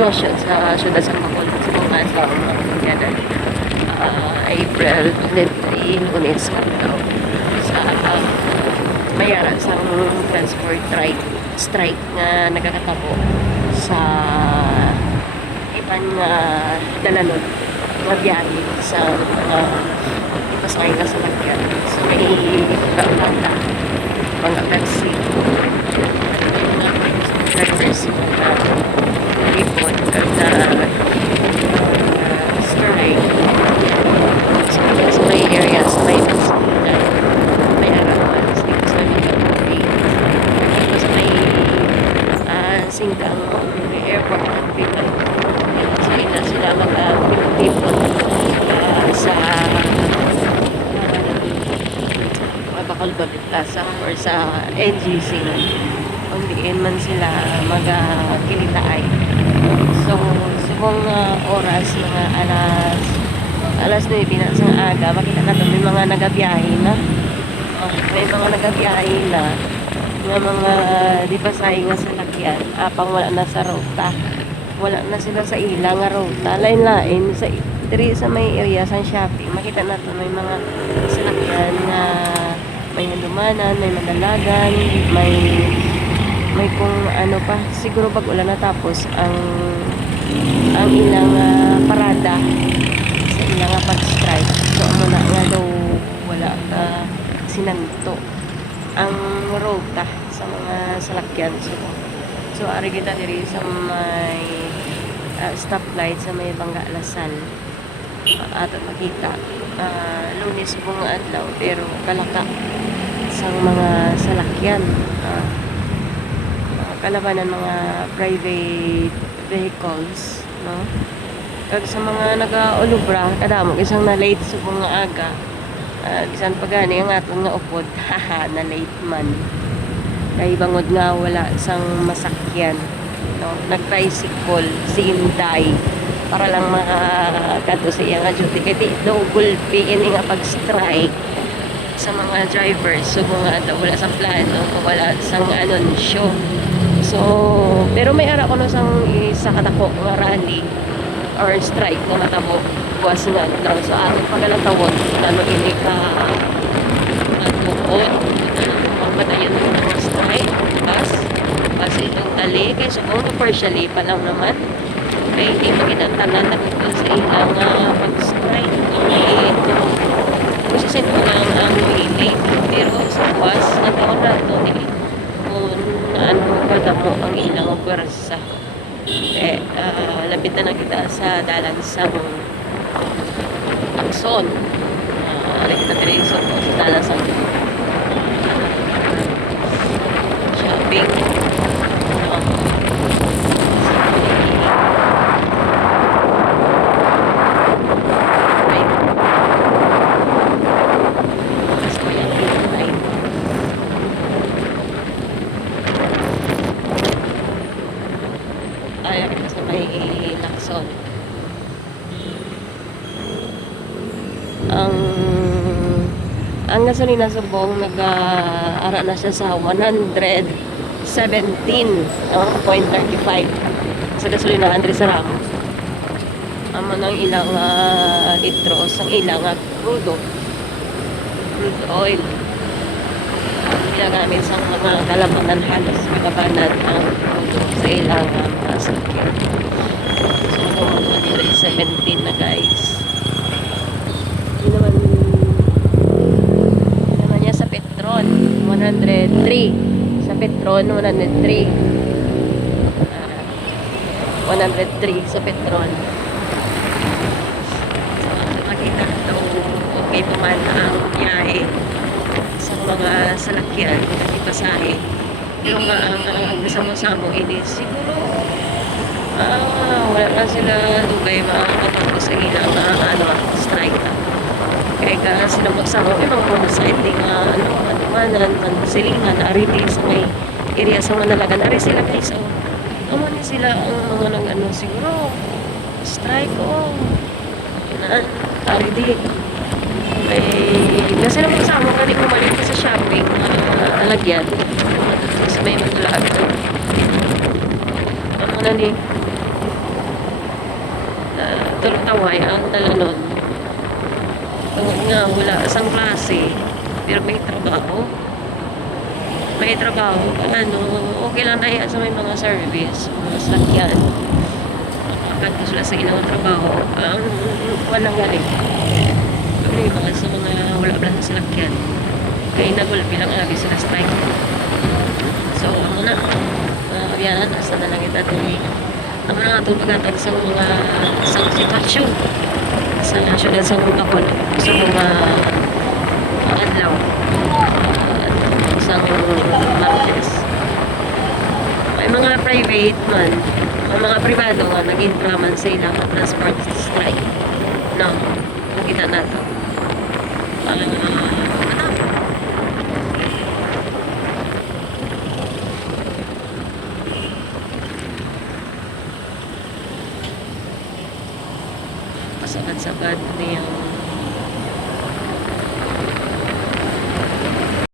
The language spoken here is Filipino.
sitwasyon sa syudad sa Bacolod sa mga adlaw mga April 23 Lunes adlaw sa mayara sa transport strike nga nagakatabo sa iban nga dalanod nga biyahe sa mga ipasakay ka sa lagyan so may kaulanda mga taxi mga drivers mga report na strike sa may area sa may Pansina may arawan sa may tapos may singgang airport at people so ina sila mga people sa Bacolod Plaza or sa NGC kung diin man sila magkilitaay so subong oras mga alas 9 na sa aga makita natin may mga nagabiyahe na may mga nagabiyahe na nga mga di ba say nga sa lagyan apang wala na sa ruta wala na sila sa ilang nga ruta lain-lain sa diri sa may area sa shopping makita natin may mga salakyan na may handumanan, may mandalagan may kung ano pa siguro pag ulan na tapos ang ilang parada sa ilang pag-strike so ano na nga daw wala sinanto ang ruta sa mga salakyan so ari kita diri sa may stoplight sa may Bangga Lasal at makita Lunes buong adlaw pero kalaka sa mga salakyan kalabanan mga private vehicles no kag sa mga nagaulubra kadamo isang na late sa mga aga bisan pa gani ang atong nga upod haha na late man kay bangod nga wala sang masakyan no nag-tricycle si Inday para lang makakato sa iya nga duty kaya double pay ini nga pag-strike sa mga drivers so mga wala sa plano wala sang anunsyo so pero may ara ko no sang isa katako nga rally or strike na matabo buwas nga daw so ato pagalatawon ano ini ka tuod mabatayan ng strike bas itong tali kay so kung partially pa lang naman kay hindi maginantanan na ito sa ilang pag-strike kasi sa ito lang ang relay pero sa buwas nataon na ito kung ano kada mo ang ilang pwersa lapit na kita sa dalan sa Akson lapit na rin sa dalan sa shopping ang gasolina subong nag-ara na siya sa 117.35 sa gasolina Andre Saramo amo nang ilang litros ang ilang crude oil ginagamit sa mga kalabanan halos kalabanan ang crude sa ilang mga sakyan so 117 na guys naman niya sa Petron 103 sa Petron 103 103 sa Petron so makita ito okay pa man ang biyahe sa mga salakyan ipasahe pero nga ang samo-samo ini siguro wala na sila dugay makakapagpos sa ilang strike kaya ka sila magsama ibang motorcycling manan, silingan ariti sa may area sa Manalagan ari sila guys ni sila ang mga siguro strike ariti kay na sila magsama kani kumalik sa shopping alagyan sa may Manalagan na ni Tulutaway ang dalanon. Tungod nga wala isang klase pero may trabaho. May trabaho, ano, okay lang na yan sa may mga service, mga sakyan. Nakakad sila sa ilang trabaho, ang walang galing. Pero yung mga sa mga wala ba sa salakyan, kaya nagulpi lang abi sila strike. So, ano na, yan, asa na lang ito ang mga itong pagkatag sa mga sa sitwasyon sa nasyonal sa mga kapon sa mga adlaw sa Martes. May mga private man, mga privado nga nag-inframan sa ilang transport strike. No, nakita na ito. Pasagad-sagad niyang